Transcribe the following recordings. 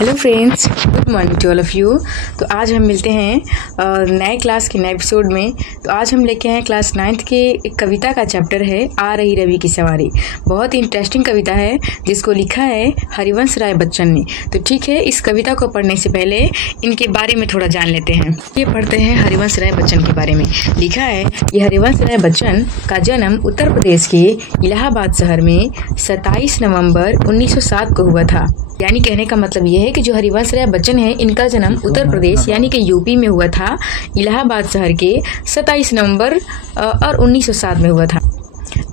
Hello friends, good morning to all of you. तो आज हम मिलते हैं नए क्लास के नए एपिसोड में। तो आज हम लेके आए क्लास 9th के एक कविता का चैप्टर है आ रही रवि की सवारी। बहुत ही इंटरेस्टिंग कविता है जिसको लिखा है हरिवंश राय बच्चन ने। तो ठीक है, इस कविता को पढ़ने से पहले इनके बारे में थोड़ा जान लेते हैं। ये पढ़ते हैं हरिवंश राय बच्चन के बारे में। लिखा है कि हरिवंश राय बच्चन का जन्म उत्तर प्रदेश के इलाहाबाद शहर में 27 नवंबर 1907 को हुआ था। यानी कहने का मतलब ये है कि जो हरिवंश राय बच्चन है, इनका जन्म उत्तर प्रदेश यानी कि यूपी में हुआ था, इलाहाबाद शहर के 27 नवंबर और 1907 में हुआ था।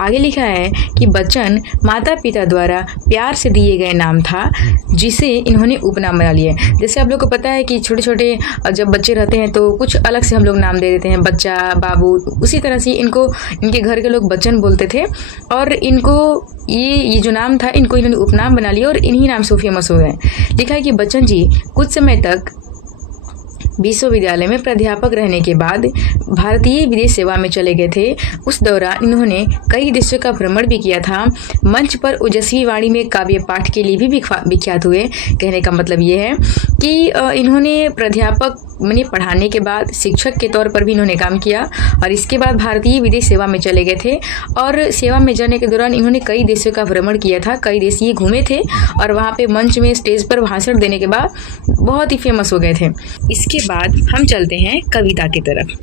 आगे लिखा है कि बच्चन माता पिता द्वारा प्यार से दिए गए नाम था, जिसे इन्होंने उपनाम बना लिया है। जैसे आप लोग को पता है कि छोटे छोटे जब बच्चे रहते हैं तो कुछ अलग से हम लोग नाम दे देते हैं, बच्चा, बाबू। उसी तरह से इनको इनके घर के लोग बच्चन बोलते थे और इनको ये जो नाम था, इनको इन्होंने उपनाम बना लिया और इन्हीं नाम से फेमस हो गए। लिखा है कि बच्चन जी कुछ समय तक विश्वविद्यालय में प्राध्यापक रहने के बाद भारतीय विदेश सेवा में चले गए थे। उस दौरान इन्होंने कई देशों का भ्रमण भी किया था। मंच पर ओजस्वी वाणी में काव्य पाठ के लिए भी विख्यात हुए। कहने का मतलब ये है कि इन्होंने प्राध्यापक माने पढ़ाने के बाद शिक्षक के तौर पर भी इन्होंने काम किया और इसके बाद भारतीय विदेश सेवा में चले गए थे। और सेवा में जाने के दौरान इन्होंने कई देशों का भ्रमण किया था, कई देश ये घूमे थे और वहाँ पे मंच में स्टेज पर भाषण देने के बाद बहुत ही फेमस हो गए थे। इसके बाद हम चलते हैं कविता की तरफ।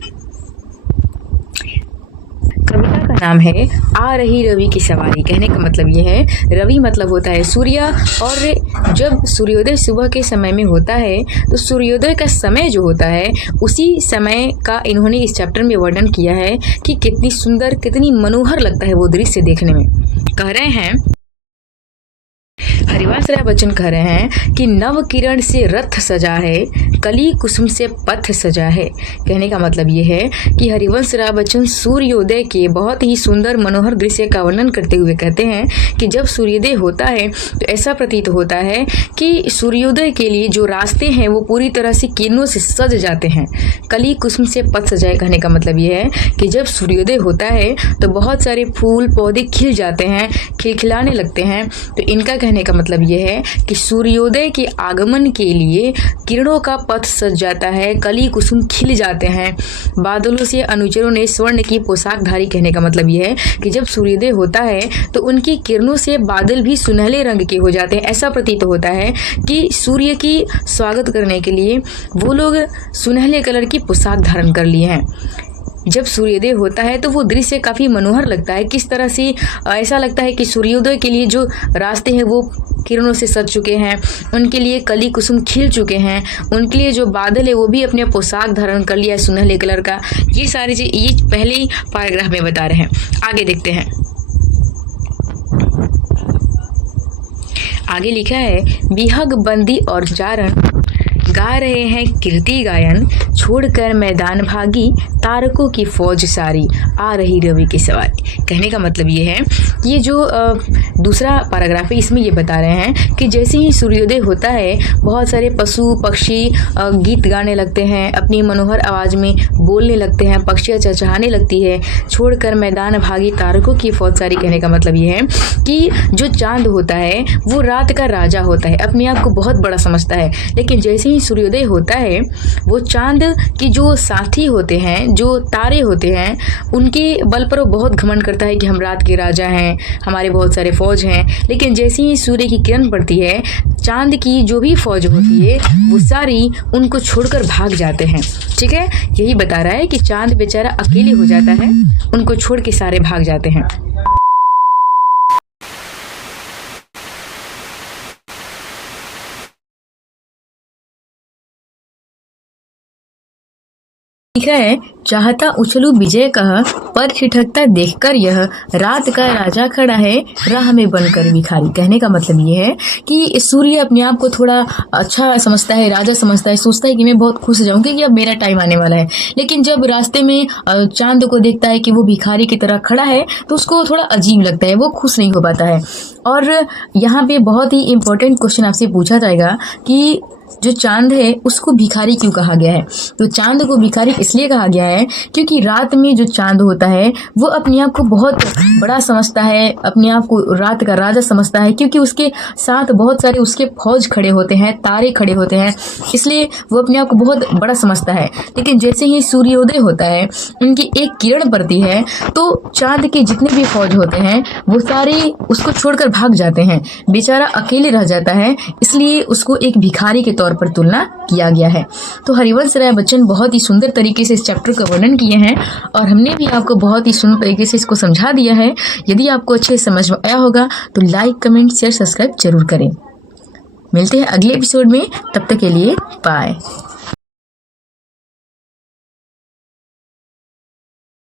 कविता का नाम है आ रही रवि की सवारी। कहने का मतलब ये है, रवि मतलब होता है सूर्य, और जब सूर्योदय सुबह के समय में होता है तो सूर्योदय का समय जो होता है उसी समय का इन्होंने इस चैप्टर में वर्णन किया है कि कितनी सुंदर, कितनी मनोहर लगता है वो दृश्य देखने में। कह रहे हैं, हरिवंश राय बच्चन कह रहे हैं कि नव किरण से रथ सजा है, कली कुसुम से पथ सजा है। कहने का मतलब ये है कि हरिवंश राय बच्चन सूर्योदय के बहुत ही सुंदर मनोहर दृश्य का वर्णन करते हुए कहते हैं कि जब सूर्योदय होता है तो ऐसा प्रतीत होता है कि सूर्योदय के लिए जो रास्ते हैं वो पूरी तरह से किरणों से सज जाते हैं। कली कुसुम से पथ सजाए, कहने का मतलब ये है कि जब सूर्योदय होता है तो बहुत सारे फूल पौधे खिल जाते हैं, खिलखिलाने लगते हैं। तो इनका कहने का मतलब यह है कि सूर्योदय के आगमन के लिए किरणों का पथ सज जाता है, कली कुसुम खिल जाते हैं, बादलों से अनुचरों ने स्वर्ण की पोशाक धारी। कहने का मतलब यह है कि जब सूर्योदय होता है तो उनकी किरणों से बादल भी सुनहले रंग के हो जाते हैं। ऐसा प्रतीत होता है कि सूर्य की स्वागत करने के लिए वो लोग सुनहले कलर की पोशाक धारण कर लिए हैं। जब सूर्योदय होता है तो वो दृश्य काफ़ी मनोहर लगता है। किस तरह से ऐसा लगता है कि सूर्योदय के लिए जो रास्ते हैं वो किरणों से सज चुके हैं, उनके लिए कली कुसुम खिल चुके हैं, उनके लिए जो बादल है वो भी अपने पोशाक धारण कर लिया है सुनहले कलर का। ये सारी चीज़ ये पहले ही पैराग्राफ में बता रहे हैं। आगे देखते हैं। आगे लिखा है, बिहग बंदी और जारण गा रहे हैं कीर्ति गायन, छोड़कर मैदान भागी तारकों की फौज सारी, आ रही रवि की सवारी। कहने का मतलब ये है, ये जो दूसरा पैराग्राफ है इसमें ये बता रहे हैं कि जैसे ही सूर्योदय होता है बहुत सारे पशु पक्षी गीत गाने लगते हैं, अपनी मनोहर आवाज़ में बोलने लगते हैं, पक्षियाँ चहचहाने लगती है, छोड़कर मैदान भागी तारकों की फौज सारी। कहने का मतलब ये है कि जो चांद होता है वो रात का राजा होता है, अपने आप को बहुत बड़ा समझता है, लेकिन जैसे ही सूर्योदय होता है वो चांद की जो साथी होते हैं, जो तारे होते हैं, उनके बल पर वो बहुत घमंड करता है कि हम रात के राजा हैं, हमारे बहुत सारे फौज हैं। लेकिन जैसे ही सूर्य की किरण पड़ती है, चांद की जो भी फौज होती है वो सारी उनको छोड़कर भाग जाते हैं। ठीक है, यही बता रहा है कि चांद बेचारा अकेले हो जाता है, उनको छोड़ के सारे भाग जाते हैं। लिखा है, चाहता उछलू विजय कह, पर ठिठकता देखकर यह, रात का राजा खड़ा है राह में बनकर भिखारी। कहने का मतलब ये है कि सूर्य अपने आप को थोड़ा अच्छा समझता है, राजा समझता है, सोचता है कि मैं बहुत खुश हो जाऊंगी कि अब मेरा टाइम आने वाला है। लेकिन जब रास्ते में चांद को देखता है कि वो भिखारी की तरह खड़ा है तो उसको थोड़ा अजीब लगता है, वो खुश नहीं हो पाता है। और यहाँ पे बहुत ही इम्पोर्टेंट क्वेश्चन आपसे पूछा जाएगा कि जो चांद है उसको भिखारी क्यों कहा गया है? तो चांद को भिखारी इसलिए कहा गया है क्योंकि रात में जो चांद होता है वो अपने आप को बहुत बड़ा समझता है, अपने आप को रात का राजा समझता है, क्योंकि उसके साथ बहुत सारे उसके फौज खड़े होते हैं, तारे खड़े होते हैं, इसलिए वो अपने आप को बहुत बड़ा समझता है। लेकिन जैसे ही सूर्योदय होता है, उनकी एक किरण पड़ती है, तो चांद के जितने भी फौज होते हैं वो सारे उसको छोड़कर भाग जाते हैं, बेचारा अकेले रह जाता है, इसलिए उसको एक भिखारी के तौर पर तुलना किया गया है। तो हरिवंश राय बच्चन बहुत ही सुंदर तरीके से इस चैप्टर का वर्णन किए हैं और हमने भी आपको बहुत ही सुंदर तरीके से इसको समझा दिया है। यदि आपको अच्छे से समझ में आया होगा तो लाइक, कमेंट, शेयर, सब्सक्राइब जरूर करें। मिलते हैं अगले एपिसोड में, तब तक के लिए बाय।